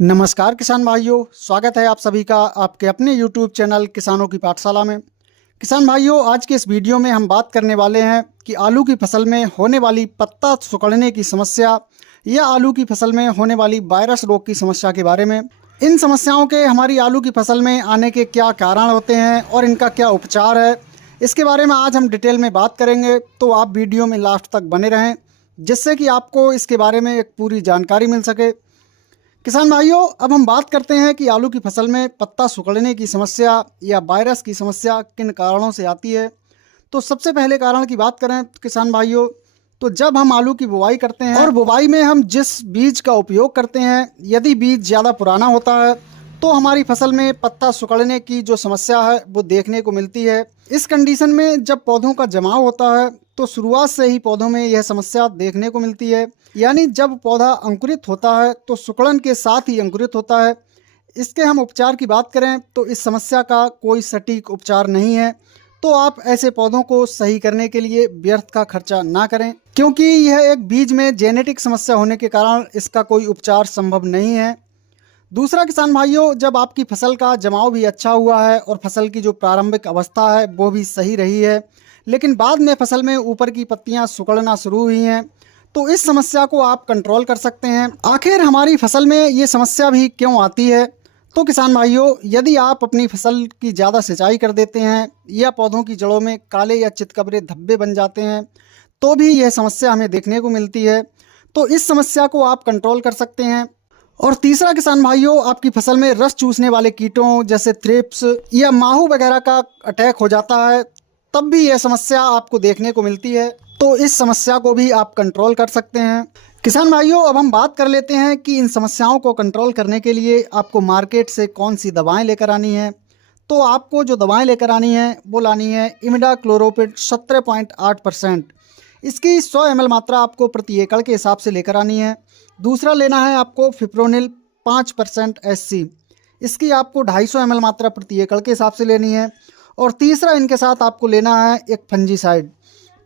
नमस्कार किसान भाइयों, स्वागत है आप सभी का आपके अपने YouTube चैनल किसानों की पाठशाला में। किसान भाइयों, आज के इस वीडियो में हम बात करने वाले हैं कि आलू की फसल में होने वाली पत्ता सिकुड़ने की समस्या या आलू की फसल में होने वाली वायरस रोग की समस्या के बारे में। इन समस्याओं के हमारी आलू की फसल में आने के क्या कारण होते हैं और इनका क्या उपचार है, इसके बारे में आज हम डिटेल में बात करेंगे। तो आप वीडियो में लास्ट तक बने रहें, जिससे कि आपको इसके बारे में एक पूरी जानकारी मिल सके। किसान भाइयों, अब हम बात करते हैं कि आलू की फसल में पत्ता सिकुड़ने की समस्या या वायरस की समस्या किन कारणों से आती है। तो सबसे पहले कारण की बात करें किसान भाइयों, तो जब हम आलू की बुवाई करते हैं और बुवाई में हम जिस बीज का उपयोग करते हैं, यदि बीज ज़्यादा पुराना होता है तो हमारी फसल में पत्ता सिकुड़ने की जो समस्या है वो देखने को मिलती है। इस कंडीशन में जब पौधों का जमाव होता है तो शुरुआत से ही पौधों में यह समस्या देखने को मिलती है। यानी जब पौधा अंकुरित होता है तो सिकुड़न के साथ ही अंकुरित होता है। इसके हम उपचार की बात करें तो इस समस्या का कोई सटीक उपचार नहीं है, तो आप ऐसे पौधों को सही करने के लिए व्यर्थ का खर्चा ना करें, क्योंकि यह एक बीज में जेनेटिक समस्या होने के कारण इसका कोई उपचार संभव नहीं है। दूसरा किसान भाइयों, जब आपकी फसल का जमाव भी अच्छा हुआ है और फसल की जो प्रारंभिक अवस्था है वो भी सही रही है, लेकिन बाद में फसल में ऊपर की पत्तियां सिकुड़ना शुरू हुई हैं, तो इस समस्या को आप कंट्रोल कर सकते हैं। आखिर हमारी फसल में ये समस्या भी क्यों आती है? तो किसान भाइयों, यदि आप अपनी फसल की ज़्यादा सिंचाई कर देते हैं या पौधों की जड़ों में काले या चितकबरे धब्बे बन जाते हैं तो भी यह समस्या हमें देखने को मिलती है, तो इस समस्या को आप कंट्रोल कर सकते हैं। और तीसरा किसान भाइयों, आपकी फसल में रस चूसने वाले कीटों जैसे थ्रिप्स या माहू वगैरह का अटैक हो जाता है, तब भी यह समस्या आपको देखने को मिलती है, तो इस समस्या को भी आप कंट्रोल कर सकते हैं। किसान भाइयों, अब हम बात कर लेते हैं कि इन समस्याओं को कंट्रोल करने के लिए आपको मार्केट से कौन सी दवाएं लेकर आनी है। तो आपको जो दवाएं लेकर आनी है वो लानी है इमिडाक्लोरोपिड 17.8%। इसकी 100 ml मात्रा आपको प्रति एकड़ के हिसाब से लेकर आनी है। दूसरा लेना है आपको फिप्रोनिल 5% SC। इसकी आपको 250 ml मात्रा प्रति एकड़ के हिसाब से लेनी है। और तीसरा इनके साथ आपको लेना है एक फंजीसाइड।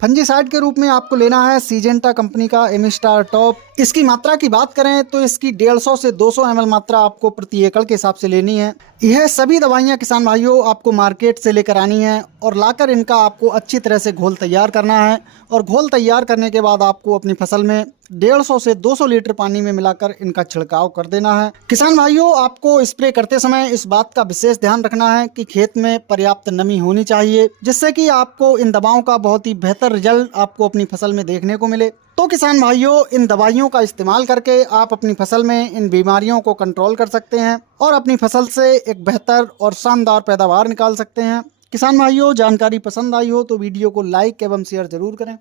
फंजीसाइड के रूप में आपको लेना है सीजेंटा कंपनी का एमिस्टार टॉप। इसकी मात्रा की बात करें तो इसकी 150 से 200 ml मात्रा आपको प्रति एकड़ के हिसाब से लेनी है। यह सभी दवाइयाँ किसान भाइयों आपको मार्केट से लेकर आनी है और लाकर इनका आपको अच्छी तरह से घोल तैयार करना है। और घोल तैयार करने के बाद आपको अपनी फसल में 150 से 200 लीटर पानी में मिलाकर इनका छिड़काव कर देना है। किसान भाइयों, आपको स्प्रे करते समय इस बात का विशेष ध्यान रखना है कि खेत में पर्याप्त नमी होनी चाहिए, जिससे कि आपको इन दवाओं का बहुत ही बेहतर रिजल्ट आपको अपनी फसल में देखने को मिले। तो किसान भाइयों, इन दवाइयों का इस्तेमाल करके आप अपनी फसल में इन बीमारियों को कंट्रोल कर सकते हैं और अपनी फसल से एक बेहतर और शानदार पैदावार निकाल सकते हैं। किसान भाइयों, जानकारी पसंद आई हो तो वीडियो को लाइक एवं शेयर जरूर करें।